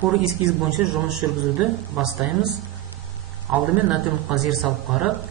For эскиз бойынша жұмыс жүргізуді бастаймыз. Алдымен натюрмортқа зер салып қарап,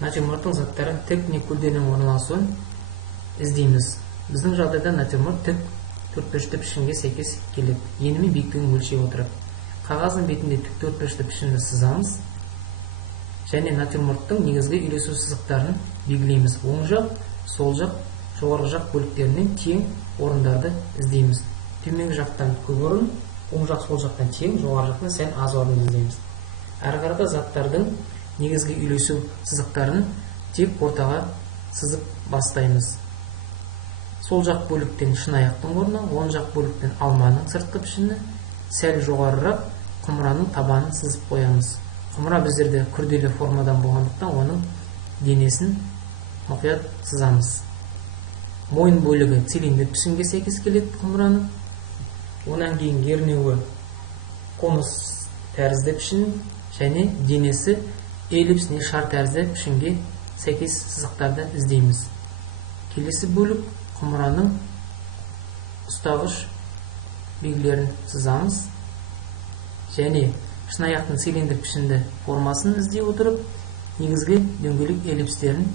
натюрморттың заттарын тік не көлденең орналасуын іздейміз. Біздің жағдайда натюрморт тік төртбұрышты пішінге сәйкес келеді. Ені мен биіктігін өлшей отырып, қағаздың бетінде тік төртбұрышты пішінді сызамыз және натюрморттың негізгі үйлесу сызықтарын белгілейміз. Оң жақ, сол жақ, жоғарғы жақ бөліктерінен тең орындарды іздейміз. Төменгі жақтан көп орын, оң жақ, сол жақтан тең, жоғарғы жақтан сәл аз орын іздейміз. Әрі қарата заттардың негізгі үйлесу сызықтарын тек ортаға сызып бастаймыз. Сол жақ бөліктен шын аяқтың орны, оң жақ бөліктен алманың сыртқы пішіні, сәл жоғарырақ құмыраның табанын сызып қоямыз. Құмыра біздерде күрделі формадан болғандықтан оның денесін мұқият сызамыз. Мойын бөлігі цилиндр пішінге сәйкес келеді құмыраның. Онан кейін ернеуі конус тәрізді пішін және денесі эллипс не шар тәрізді пішінге сәйкес сызықтарды іздейміз. Келесі бөлік құмыраның ұстағыш белгілерін сызамыз және шын аяқтың цилиндр пішінді формасын іздей отырып, негізгі дөңгелек эллипстерін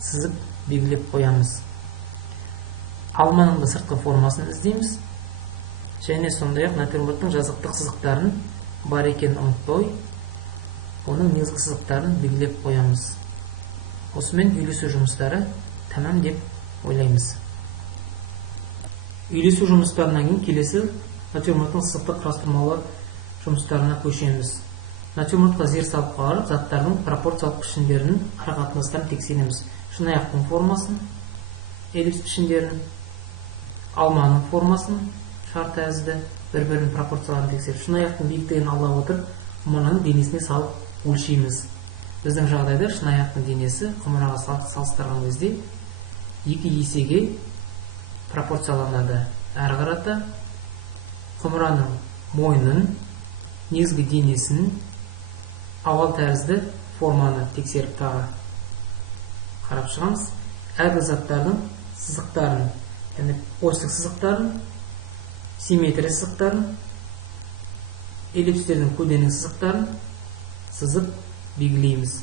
сызып белгілеп қоямыз. Алманың да сыртқы формасын іздейміз және сондай-ақ натюрморттың жазықтық сызықтарын бар екенін ұмытпай, оның негізгі сызықтарын белгілеп қоямыз. Осымен үйлесу жұмыстары тәмам деп ойлаймыз. Үйлесу жұмыстарынан кейін келесі натюрморттың сызықтық құрастырмалы жұмыстарына көшеміз. Натюрмортқа зер салып қарап, заттардың пропорциялық пішіндерінің арақатынастарын тексереміз. Шын аяқтың формасын, эллипс пішіндерін, алманың формасын, шар тәрізді бір-бірінің пропорцияларын тексеріп, шын аяқтың биіктігін ала отырып, құмыраның денесіне салып өлшейміз. Біздің жағдайда шын аяқтың денесі құмыраға салыстырған кезде 2 есеге пропорцияланады. Әрі қарата құмыраның мойнын, негізгі денесін, овал тәрізді форманы тексеріп тағы қарап шығамыз. Әрбір заттардың сызықтарын, яғни осьтік сызықтарын, симметрия сызықтарын, эллипстердің көлденең сызықтарын сызып белгілейміз.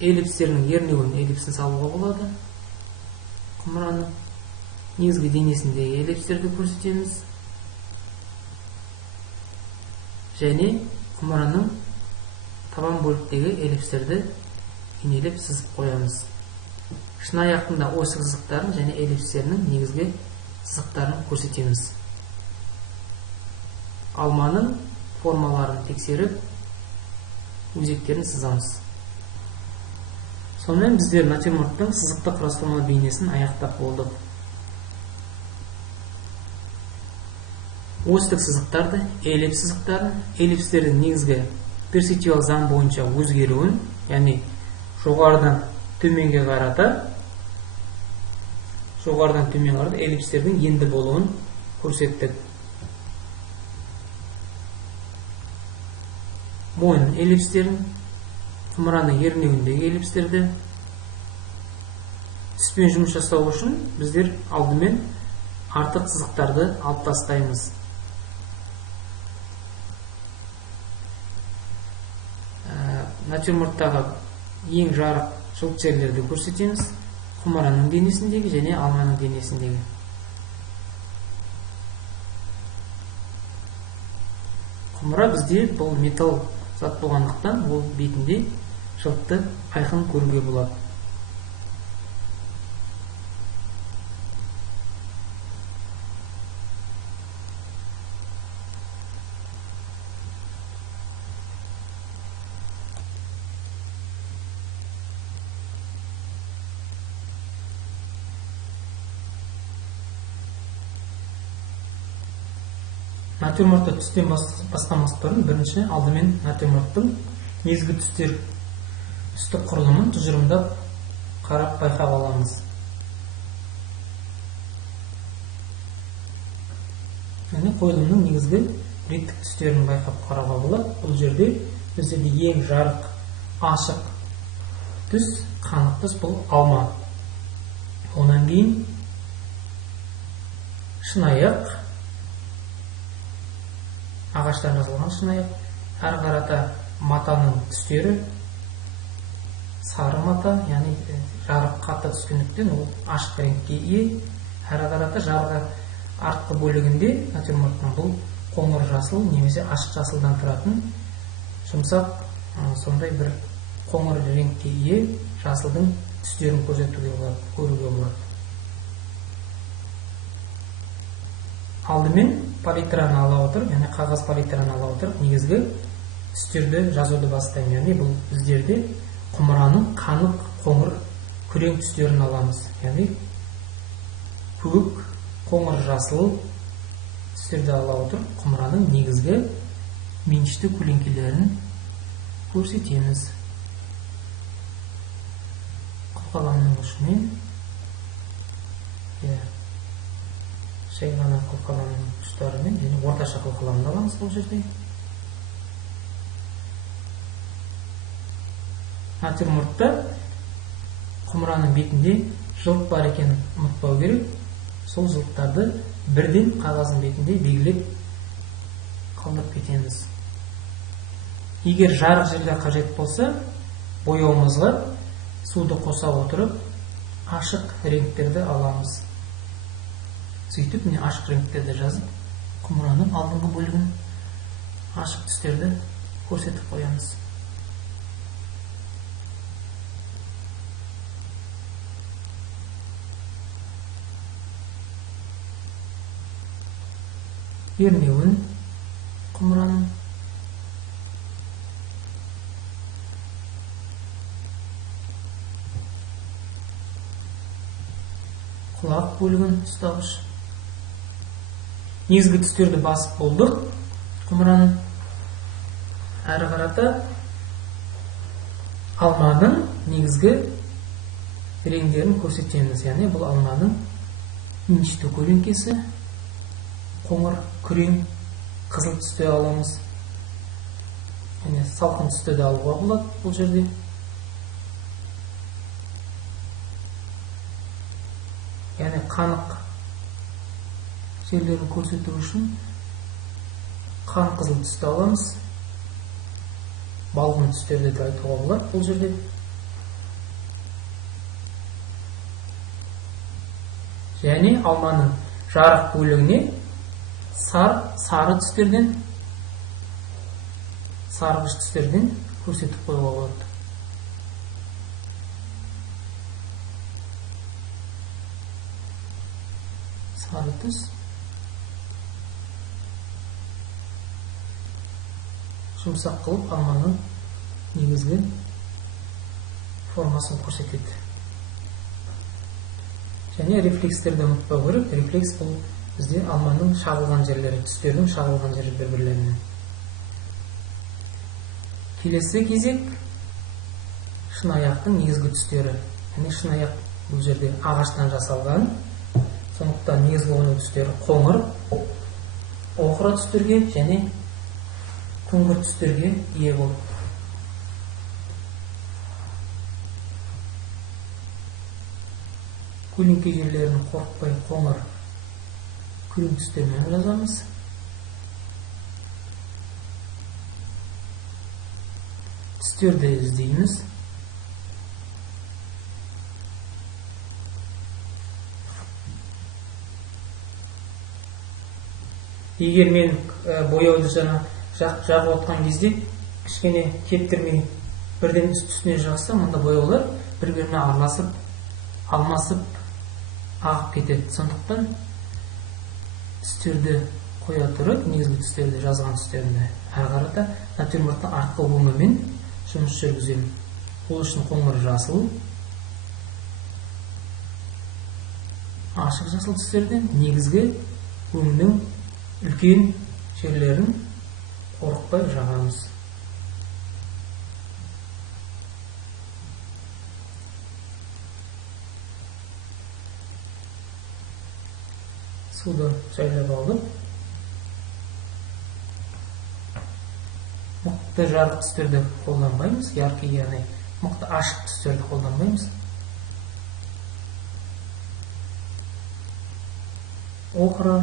Эллипстердің ернеуін эллипсін салуға болады. Құмыраның негізгі денесіндегі эллипстерді көрсетеміз және құмыраның табан бөліктегі эллипстерді бейнелеп сызып қоямыз. Шын аяқтың осьтік сызықтарын және эллипстерінің негізгі сызықтарын көрсетеміз. Алманың формаларын тексеріп, өзектерін сызамыз. Сонымен біздер натюрморттың сызықтық құрастырмалы бейнесін аяқтап болдық. Осьтік сызықтарды, эллипс сызықтарын, эллипстердің негізгі перспективалық заң бойынша өзгеруін, яғни жоғарыдан төменге қарата эллипстердің енді болуын көрсеттік. Мойын эллипстерін, құмыраның ернеуіндегі эллипстерді түспен жұмыс жасау үшін біздер алдымен артық сызықтарды алып тастаймыз. Натюрморттағы ең жарық жылт жерлерді көрсетеміз. Құмыраның денесіндегі және алманың денесіндегі. Құмыра бізде бұл металл зат болғандықтан, ол бетінде жылтты айқын көруге болады. Натюрмортты түстен бастамас бұрын бірінші алдымен натюрморттың негізгі түстер үстік құрылымын тұжырымдап қарап байқап аламыз. Және қойылымның негізгі реттік түстерін байқап қарауға болады. Бұл жерде бізде ең жарық ашық түс, қанық түс бұл алма. Онан кейін шын аяқ, ағаштан жасалған шыны аяқ. Әрі қарата матаның түстері сары мата, яғни жарық қатты түскендіктен ол ашық реңкке ие. Әрі қарата жарығы артқы бөлігінде натюрморттың бұл қоңыр жасыл немесе ашық жасылдан тұратын жұмсақ сондай бір қоңыр реңкке ие жасылдың түстерін көруге болады. Алдымен палитраны ала отырып, яғни қағаз палитраны ала отырып, негізгі түстерді жазуды бастаймын. Яғни бұл біздерде құмыраның қанық қоңыр күрең түстерін аламыз. Яғни көк, қоңыр жасыл түстерді ала отырып, құмыраның негізгі меншікті көлеңкелерін көрсетеміз. Қолқаламның ұшымен жай ғана қолқаламның ұштарымен және орташа қолқаламды аламыз бұл жерде. Натюрмортта құмыраның бетінде жылт бар екенін ұмытпау керек. Сол жылттарды бірден қағаздың бетінде белгілеп қалдырып кетеміз. Егер жарық жерде қажет болса, бояуымызға суды қоса отырып, ашық реңктерді аламыз. Сөйтіп, міне ашық реңктерді жазып, құмыраның алдыңғы бөлігін ашық түстерді көрсетіп қоямыз. Ернеуін құмыраның құлақ бөлігін ұстағыш. Негізгі түстерді басып болдық. Құмыраның әрі қарата алманың негізгі реңдерін көрсетеміз. Яғни бұл алманың меншікті көлеңкесі қоңыр, күрең, қызыл түсте аламыз. Және салқын түсте де алуға болады бұл жерде. Яғни қанық жерлерін көрсету үшін қан қызыл түсті аламыз. Балғын түстерді де айтуға болады бұл жерде. Және алманың жарық бөлігіне сары түстерден, сарғыш түстерден көрсетіп қоюға болады. Сары түс жұмсақ қылып алманың негізгі формасын көрсетеді. Және рефлекстерді ұмытпау керек. Рефлекс бұл бізде алманың шағылған жерлері, түстердің шағылған жері бір-бірлеріне. Келесі кезек шынаяқтың негізгі түстері. Яғни шынаяқ бұл жерде ағаштан жасалған. Сондықтан негізгі оның түстері қоңыр, оқыра түстерге және күңгірт түстерге ие болды. Көлеңке жерлерін қорықпай қоңыр, күрең түстермен жазамыз. Түстерді іздейміз. Егер мен бояуды жаңа жағып отқан кезде кішкене кептірмей бірден үстіне жағсам, онда бояулар бір-біріне алмасып ағып кетеді. Сондықтан түстерді қоя тұрып, негізгі түстерді, жазған түстерді әрі қарата натюрморттың артқы өңімен жұмыс жүргіземін. Ол үшін қоңыр жасыл, ашық жасыл түстерден негізгі өңнің үлкен жерлерін қорықпай жағамыз. Суды жайлап алдым. Мықты жарық түстерді қолданбаймыз, яркий, яғни мықты ашық түстерді қолданбаймыз. Оқыра,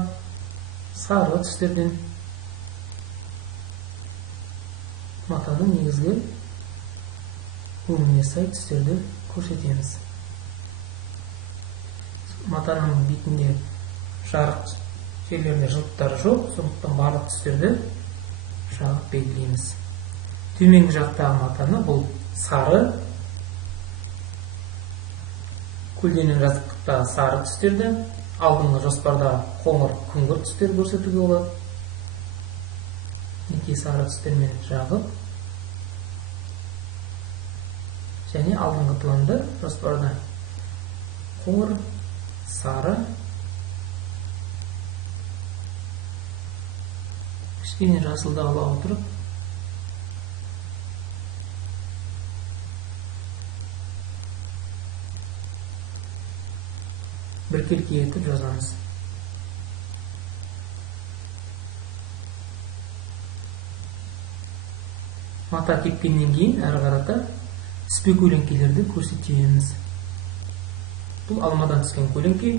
сары түстерден матаның негізгі өніміне сай түстерді көрсетеміз. Матаның бетінде жарық жерлерінде жылттары жоқ, сондықтан барлық түстерді жағып белгілейміз. Төменгі жақтағы матаны бұл сары, көлденең жазықтағы сары түстерді, алдыңғы жоспарда қоңыр күңгірт түстер көрсетуге болады. Неке сары түстермен жағып, және алдыңғы планда жоспарда қоңыр, сары, кішкене жасылды ала отырып, біркелкі етіп жазамыз. Мата кепкеннен кейін әрі қарата түспе көлеңкелерді көрсетеміз. Бұл алмадан түскен көлеңке.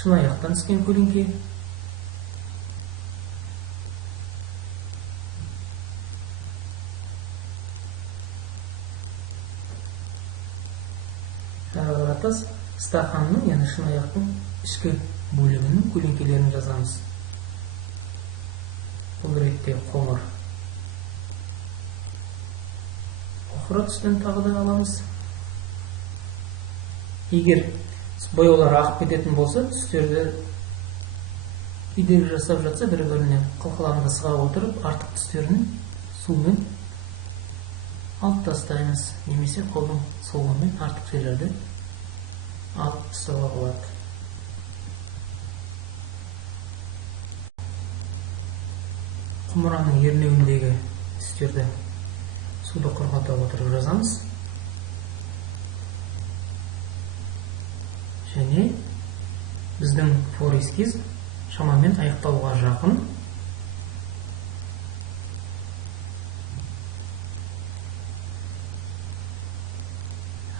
Шынаяқтан түскен көлеңке. Әрі қарата стақанның, яғни шынаяқтың ішкі бөлігінің көлеңкелерін жазамыз. Бұл ретте қоңыр оқыра түстен тағы да аламыз. Егер бояулар ағып кететін болса, түстерді кедергі жасап жатса, бір-біріне қылқыланды сыға отырып, артық түстерін сумен алып тастаймыз. Немесе қолдың соғымен артық жерлерді алып тастауға болады. Құмыраның ернеуіндегі түстерді суды құрғата отырып жазамыз. Және біздің фор-эскиз шамамен аяқталуға жақын.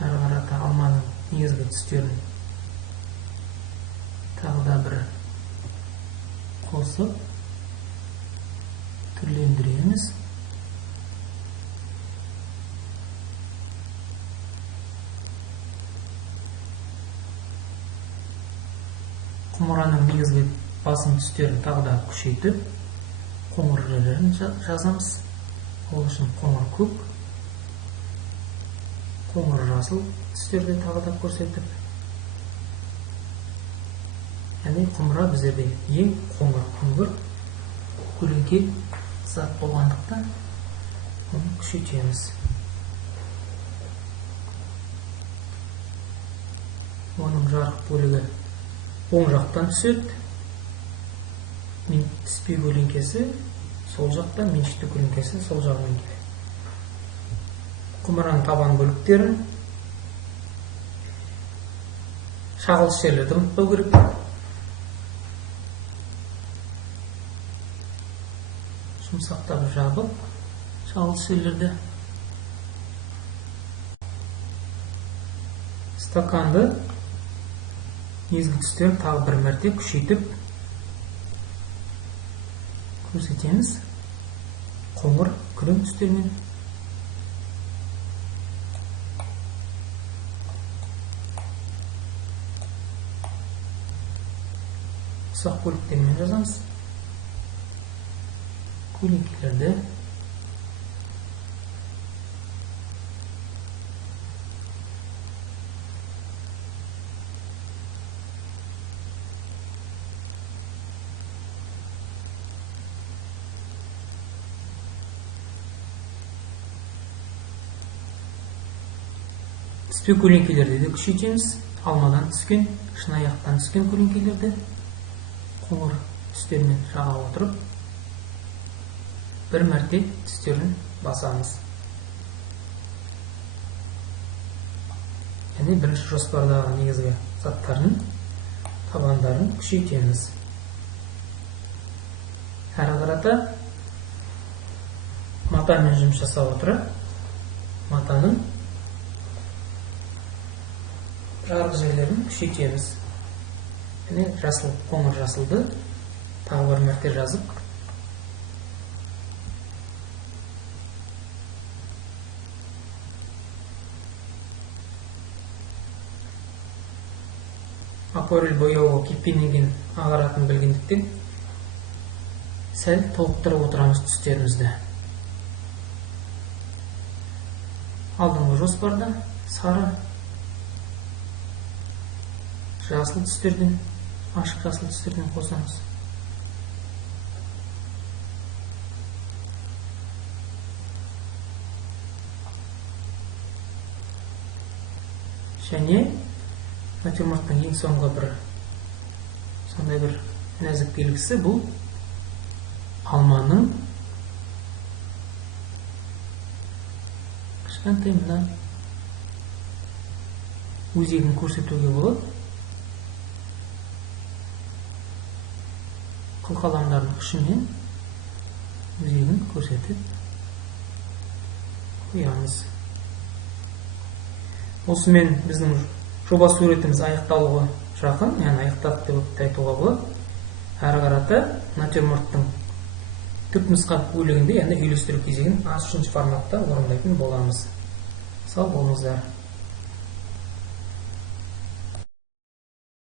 Әрі қарата алманың негізгі түстерін тағы да бір қосып түрлендіреміз. Құмыраның негізгі басым түстерін тағы да күшейтіп, қоңыр жерлерін жазамыз. Ол үшін қоңыр көк, қоңыр жасыл түстерді тағы да көрсетіп. Яғни құмыра біздерде ең қоңыр күңгірт көлеңке зат болғандықтан оны күшейтеміз. Оның жарық бөлігі оң жақтан түседі. Түспе көлеңкесі сол жақтан, меншікті көлеңкесі сол жағынан келеді. Құмыраның табан бөліктерін шағылыс жерлерді ұмытпау керек. Жұмсақтап жабып, шағылыс жерлерді. Стаканды негізгі түстерін тағы бір мәрте күшейтіп көрсетеміз. Қоңыр, күрең түстермен. Ұсақ бөліктермен жазамыз. Көлеңкелерді. Түспе көлеңкелерді де күшейтеміз. Алмадан түскен, шынаяқтан түскен көлеңкелерді қоңыр түстермен жаға отырып, бір мәрте түстерін басамыз. Яғни бірінші жоспардағы негізгі заттарын, табандарын күшейтеміз. Әрі қарата матамен жұмыс жасап отырып, матаның жарық жерлерін күшейтеміз. Яғни жасыл, қоңыр жасылды тағы бір мәрте жазып, акварель бояуы кеппенеген ағаратын білгендіктен сәл толықтырып отырамыз түстерімізді. Алдыңғы жоспарда сары, жасыл түстерден, ашық жасыл түстерден қосамыз. Және натюрморттың ең соңғы сондай бір нәзік белгісі бұл алманың кішкентай мына өзегін көрсетуге болады. Қылқаламдардың ұшымен өзегін көрсетіп қоямыз. Осымен біздің жоба суретіміз аяқталуға жақын, яғни аяқталды деп айтуға болады. Әрі қарата натюрморттың түпнұсқа бөлігінде, яғни үйлестіру кезегін А3 форматта орындайтын боламыз. Сау болыңыздар.